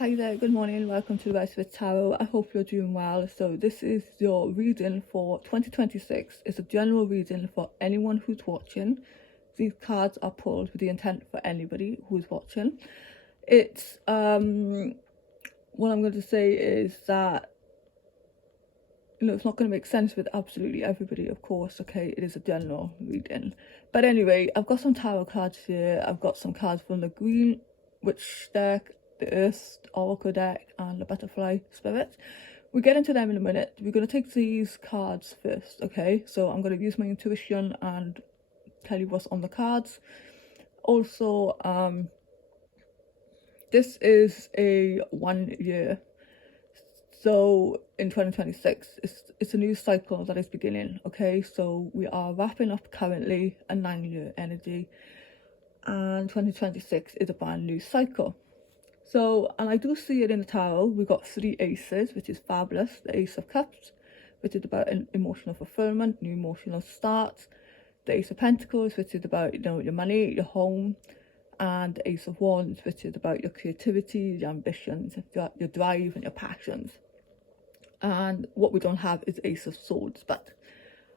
Hi there, good morning, welcome to the Rise with Tarot. I hope you're doing well. So this is your reading for 2026. It's a general reading for anyone who's watching. These cards are pulled with the intent for anybody who's watching. It's what I'm going to say is that it's not going to make sense with absolutely everybody, of course. Okay, it is a general reading, but anyway, I've got some tarot cards here. I've got some cards from the Green Witch deck, the Earth Oracle deck, and the Butterfly Spirit. We'll get into them in a minute. We're going to take these cards first, okay? So I'm going to use my intuition and tell you what's on the cards. Also, this is a 1 year. So in 2026, it's a new cycle that is beginning, okay? So we are wrapping up currently a 9-year energy, and 2026 is a brand new cycle. So, and I do see it in the tarot. We've got 3 aces, which is fabulous. The Ace of Cups, which is about an emotional fulfillment, new emotional starts. The Ace of Pentacles, which is about, your money, your home. And the Ace of Wands, which is about your creativity, your ambitions, your drive and your passions. And what we don't have is Ace of Swords. But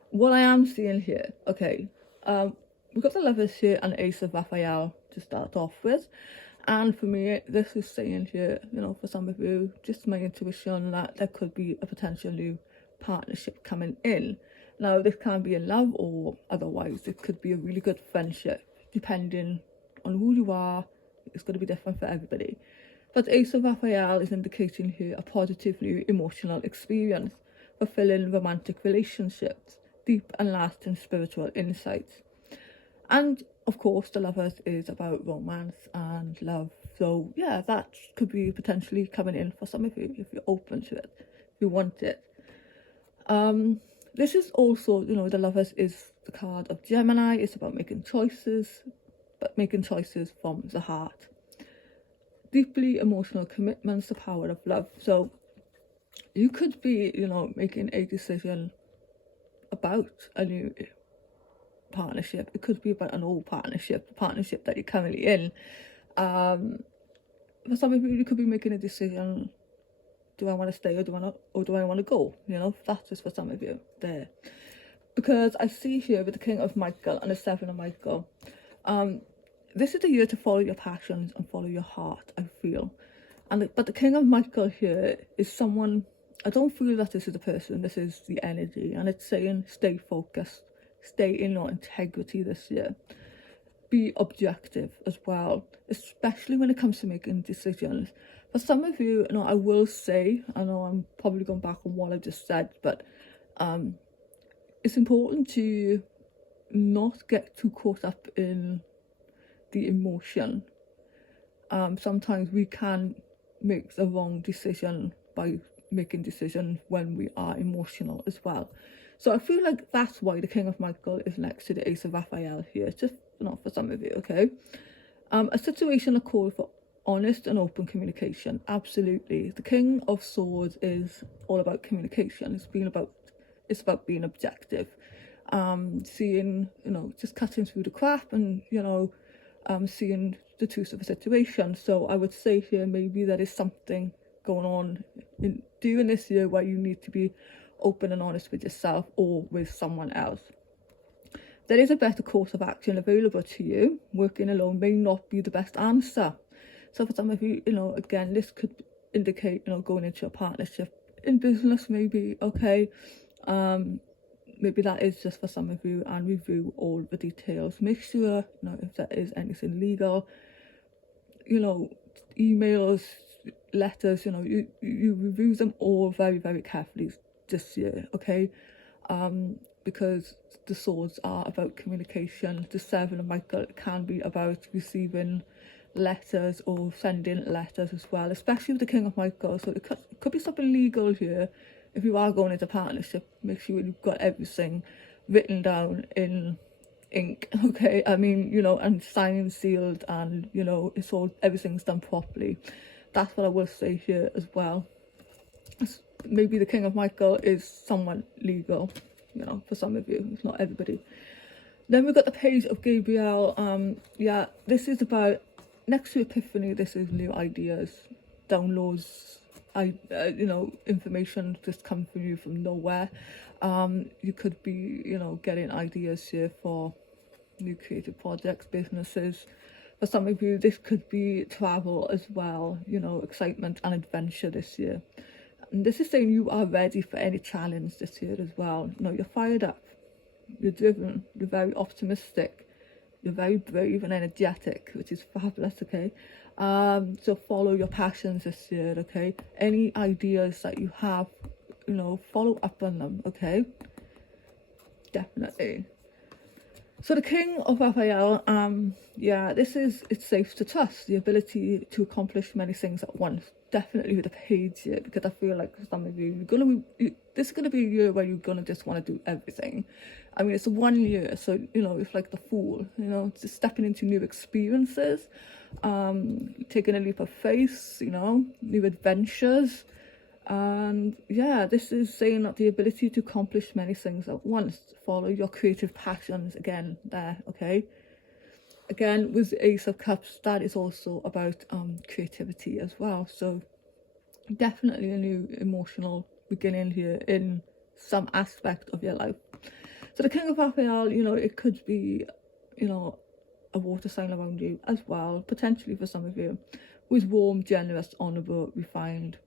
what I am seeing here, okay, we've got the Lovers here and the Ace of Raphael to start off with. And for me, this is saying here, for some of you, just my intuition that there could be a potential new partnership coming in. Now, this can be in love or otherwise. It could be a really good friendship, depending on who you are. It's going to be different for everybody. But Ace of Raphael is indicating here a positive new emotional experience, fulfilling romantic relationships, deep and lasting spiritual insights. And of course, the Lovers is about romance and love. So yeah, that could be potentially coming in for some of you if you're open to it, if you want it. This is also, the Lovers is the card of Gemini. It's about making choices, but making choices from the heart. Deeply emotional commitments, the power of love. So you could be, making a decision about a new partnership. It could be about an old partnership, the partnership that you're currently in. For some of you, you could be making a decision: do I want to stay or do I want to go? That's just for some of you there. Because I see here with the King of Michael and the Seven of Michael, this is the year to follow your passions and follow your heart, I feel. But the King of Michael here is someone, I don't feel that this is a person, this is the energy, and it's saying stay focused, stay in your integrity this year. Be objective as well, especially when it comes to making decisions. For some of you, I will say, I know I'm probably going back on what I just said, but it's important to not get too caught up in the emotion. Sometimes we can make the wrong decision by making decisions when we are emotional as well. So I feel like that's why the King of Michael is next to the Ace of Raphael here, just for some of you, okay? A situation that calls for honest and open communication, absolutely. The King of Swords is all about communication. It's about being objective, seeing, just cutting through the crap and, seeing the truth of a situation. So I would say here, maybe there is something going on during this year where you need to be open and honest with yourself or with someone else. There is a better course of action available to you. Working alone may not be the best answer. So for some of you, again, this could indicate, going into a partnership in business, maybe, okay. Maybe that is just for some of you, and review all the details. Make sure, if there is anything legal, emails, letters, you review them all very, very carefully this year, okay? Because the swords are about communication. The Seven of Michael can be about receiving letters or sending letters as well, especially with the King of Michael. So it could be something legal here. If you are going into partnership, make sure you've got everything written down in ink, okay? I mean, and signed, sealed, and, everything's done properly. That's what I will say here as well. Maybe the King of Michael is somewhat legal, for some of you. It's not everybody. Then we've got the Page of Gabriel. Yeah, this is about, next to Epiphany, this is new ideas, downloads, information just come from you from nowhere. You could be, getting ideas here for new creative projects, businesses. For some of you, this could be travel as well, excitement and adventure this year. And this is saying you are ready for any challenge this year as well. You're fired up, you're driven, you're very optimistic, you're very brave and energetic, which is fabulous, okay? So follow your passions this year, okay? Any ideas that you have, follow up on them, okay? Definitely. So the King of Raphael, it's safe to trust, the ability to accomplish many things at once. Definitely with the page here, because I feel like for some of you, this is gonna be a year where you're gonna just want to do everything. I mean, it's 1 year, so it's like the Fool, just stepping into new experiences, taking a leap of faith, new adventures. And this is saying that the ability to accomplish many things at once. Follow your creative passions again there, okay? Again, with the Ace of Cups, that is also about creativity as well. So definitely a new emotional beginning here in some aspect of your life. So the King of Raphael, it could be, a water sign around you as well, potentially for some of you, who is warm, generous, honourable, refined.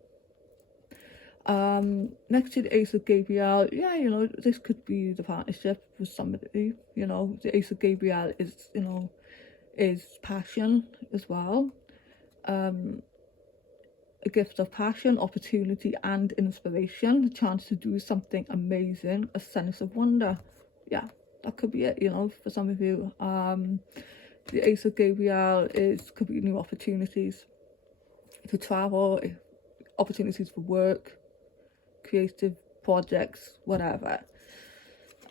Next to the Ace of Gabriel, this could be the partnership with somebody. The Ace of Gabriel is passion as well. A gift of passion, opportunity and inspiration, the chance to do something amazing, a sense of wonder. Yeah, that could be it, for some of you. The Ace of Gabriel could be new opportunities to travel, opportunities for work, creative projects, whatever.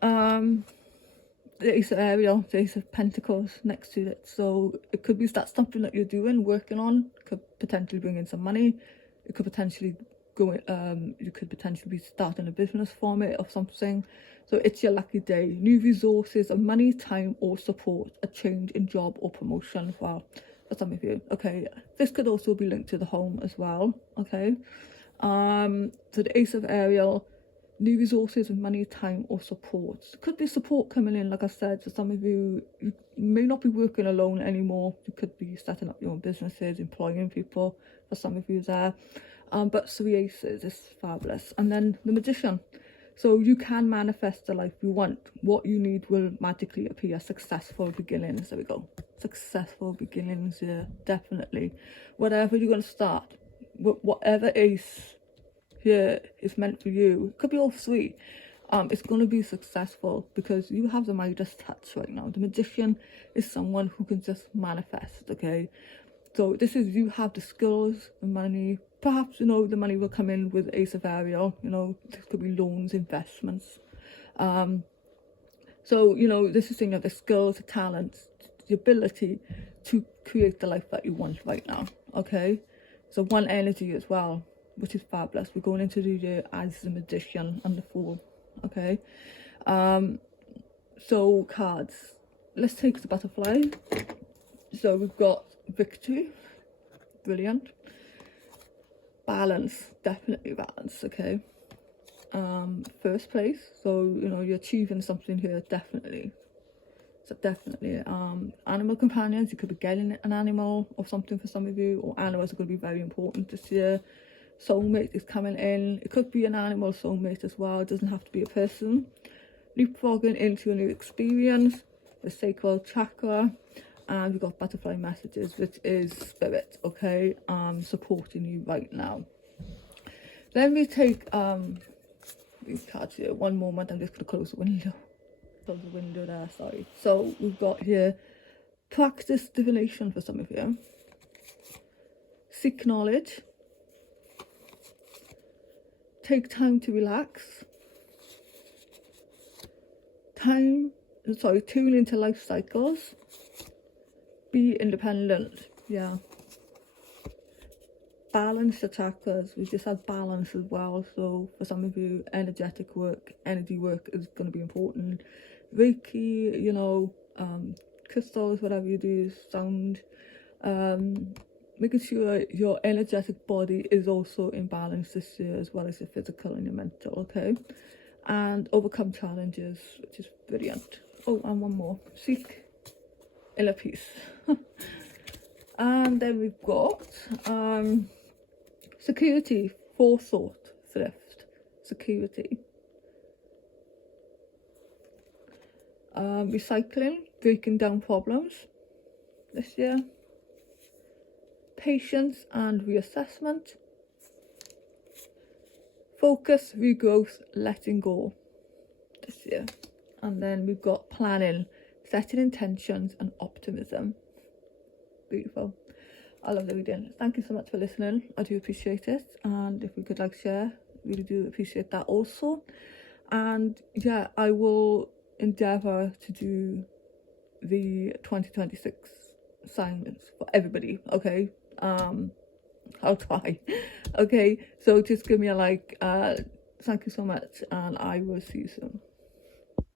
The Ace of Ariel, the Ace of Pentacles next to it. So it could be that something that you're doing, working on, could potentially bring in some money. It could potentially you could potentially be starting a business from it or something. So it's your lucky day. New resources of money, time or support, a change in job or promotion for some of you, okay? This could also be linked to the home as well, okay? So the Ace of Ariel, new resources of money, time or support. Could be support coming in, like I said. So some of you may not be working alone anymore. You could be setting up your own businesses, employing people, for some of you there. But 3 aces is fabulous. And then the Magician. So you can manifest the life you want. What you need will magically appear. Successful beginnings. There we go. Successful beginnings, yeah, definitely. Whatever you're going to start, whatever ace here is meant for you, it could be all 3. It's going to be successful because you have the Midas touch right now. The Magician is someone who can just manifest, okay? So this is, you have the skills, the money. Perhaps, the money will come in with Ace of Ariel. This could be loans, investments. So, this is saying you have the skills, the talents, the ability to create the life that you want right now, okay? So 1 energy as well, which is fabulous. We're going into the year as the Magician and the Fool, okay? So cards. Let's take the Butterfly. So we've got Victory. Brilliant. Balance. Definitely balance, okay? First place. So, you're achieving something here, definitely. So definitely. Animal companions. You could be getting an animal or something for some of you. Or animals are going to be very important this year. Soulmate is coming in. It could be an animal soulmate as well. It doesn't have to be a person. Leapfrogging into a new experience. The sacral chakra. And we've got butterfly messages, which is spirit, okay? Supporting you right now. Let me take these cards here. One moment, I'm just going to close the window. Close the window there, sorry. So we've got here, practice divination for some of you. Seek knowledge. Take time to relax. Tune into life cycles. Be independent, yeah. Balance your chakras. We just had balance as well. So for some of you, energetic work, energy work is going to be important. Reiki, crystals, whatever you do, sound, making sure your energetic body is also in balance this year, as well as your physical and your mental, okay? And overcome challenges, which is brilliant. Oh, and one more. Seek inner peace. And then we've got security, forethought, thrift, security. Recycling, breaking down problems this year. Patience and reassessment. Focus, regrowth, letting go this year. And then we've got planning, setting intentions, and optimism. Beautiful. I love the reading. Thank you so much for listening. I do appreciate it. And if we could like share, really do appreciate that also. And yeah, I will endeavour to do the 2026 signs for everybody, okay? I'll try. Okay, so just give me a like. Thank you so much, and I will see you soon.